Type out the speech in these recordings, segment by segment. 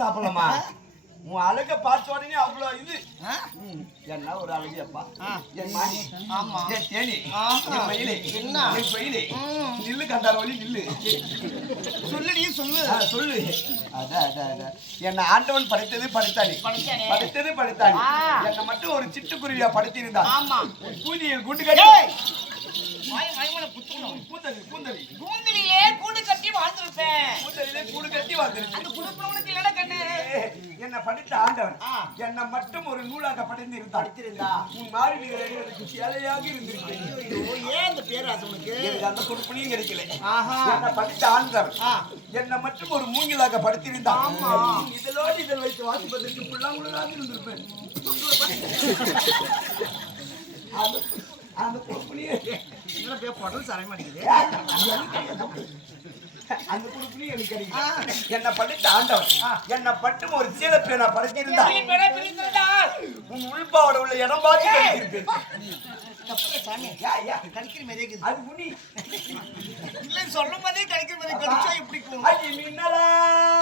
சாப்பிடலாமா? உன் அழக பார்த்த உடனே அவ்வளோ இது என்ன ஒரு அழகியப்பா என் மாணி என் தேனி என் மயிலே என்ன என் பயிலே நில்லு கண்டார் வழி நில்லு சொல்லு நீ சொல்லு சொல்லு என்ன ஆண்டவன் படைத்தது படைத்தானி என்னை மட்டும் ஒரு சிட்டுக்குருவியா படைத்திருந்தான் பூஜையில் கூட்டு கட்டி கூந்தலிலே கூடு கட்டி வாழ்ந்திருப்பேன். என்ன படித்த ஆண்டவன் என்னை மட்டும் ஒரு நூலாக படைத்திருந்தா உன் மாறி சேலையாக இருந்திருக்கேன். ஏன் அந்த பேராசை உனக்கு? எனக்கு அந்த கொடுப்பனையும் கிடைக்கல. என்ன படித்த ஆண்டவன் என்னை மட்டும் ஒரு மூங்கிலாக படைத்திருந்தான். இதழோடு இதழ் வைத்து வாசிப்பதற்கு புல்லாங்குழலாக இருந்திருப்பேன். அந்த கொடுப்பனையே சரை மாட்டேங்குது. அந்த குடுப்பினி எனக்கு கிடைக்கும். என்ன படித்த ஆண்டவன் என்னை பட்டும் ஒரு சீலப்பை நான் படைத்திருந்தா உன் உள்பாவோட உள்ள இடம் பார்த்து கடிச்சிருப்பேன். அது முனி இல்லை சொல்லும் போதே கடிக்கிற மாதிரி கடிச்சா எப்படி மின்னலாவகிரெடுத்து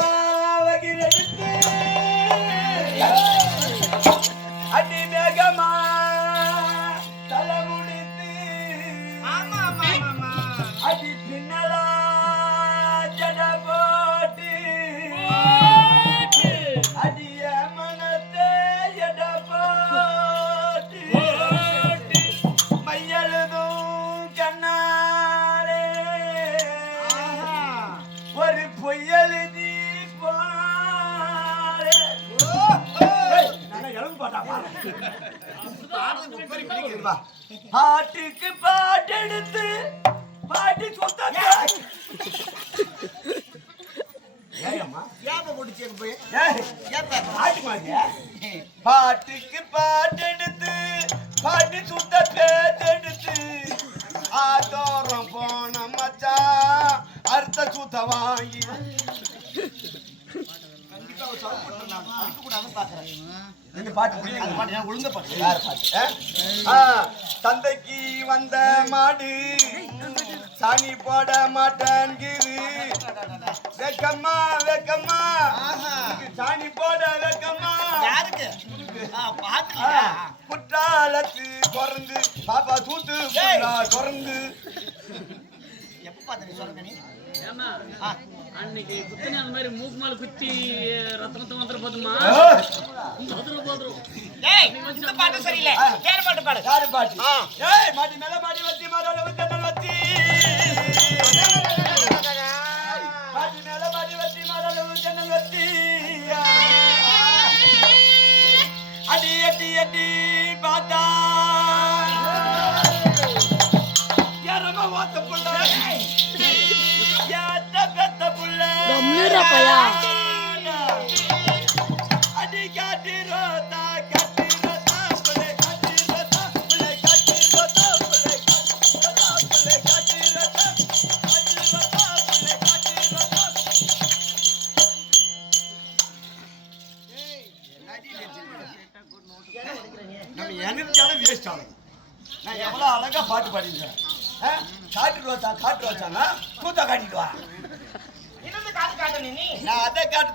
அடி மேகமா தலைமுடித்து அடி பின்னலா அடிய மனத்தை எட போட்டு மையழுதும் கண்ணாலே ஒரு பொய்யழுதி போனாலே பாட்டுக்கு பாட்டெடுத்து பாட்டு சொத்த பாட்டுக்கு பாட்டெடுத்து பாட்டி சுத்த பேத்தெடுத்து ஆத்தோரம் போன மச்சான் அர்த்த சுத்த வாங்கி கண்டிப்பா ஒரு சவுண்ட் போட்டு நான் அடிக்க கூடாதுன்னு பாக்குறேன். இந்த பாட்டு புரியுது. அந்த பாட்டு நான் ஒழுங்கா பாட்டு. யார் பாட்டு? தந்தைக்கு வந்த மாடு சாணி போட மாட்டேங்குது. வெக்கம்மா வெக்கம்மா சாணி போட வெக்கம்மா. யாருக்கு பாட்டு குற்றாலத்து குறந்து பாப்பா தூத்து குறந்து எப்ப பாத்து சொல்லுங்க நீ ஏமா அன்னைக்கு குத்துன அந்த மாதிரி மூக்கு மேல குத்தி ரத்தனத்தை வந்துடும் போதுமா போதும். ஏய் இந்த பாட்டு சரியில்லை. வேற பாட்டு பாடு. யாரு பாட்டு? ஏய் மாடி மேல மாடி வச்சி மரல வச்சனல் வச்சி மாடி மேல மாடி வச்சி மரல வச்சனல் வச்சி அடி அடி அடி பாத்தா யாரமா வாத்த புள்ள யாத்த பெத்த புள்ள கம்னுரா பையா அடி காட்டி ரோதா காட்டி ரோதா புள்ள காட்டி ரோதா புள்ள காட்டி ரோதா புள்ள காட்டி ரோதா புள்ள காட்டி ரோதா நம்ம எனர்ஜியான வேஸ்ட் ஆகும். நான் எவ்வளவு அழகா பாட்டு பாடிக்கிறேன். காட்டு ரோச்சா காட்டு ரோச்சானா கூத்தா காட்டிட்டு வா. இன்னொரு காட்டு காட்டு நீ நான் அதை காட்டு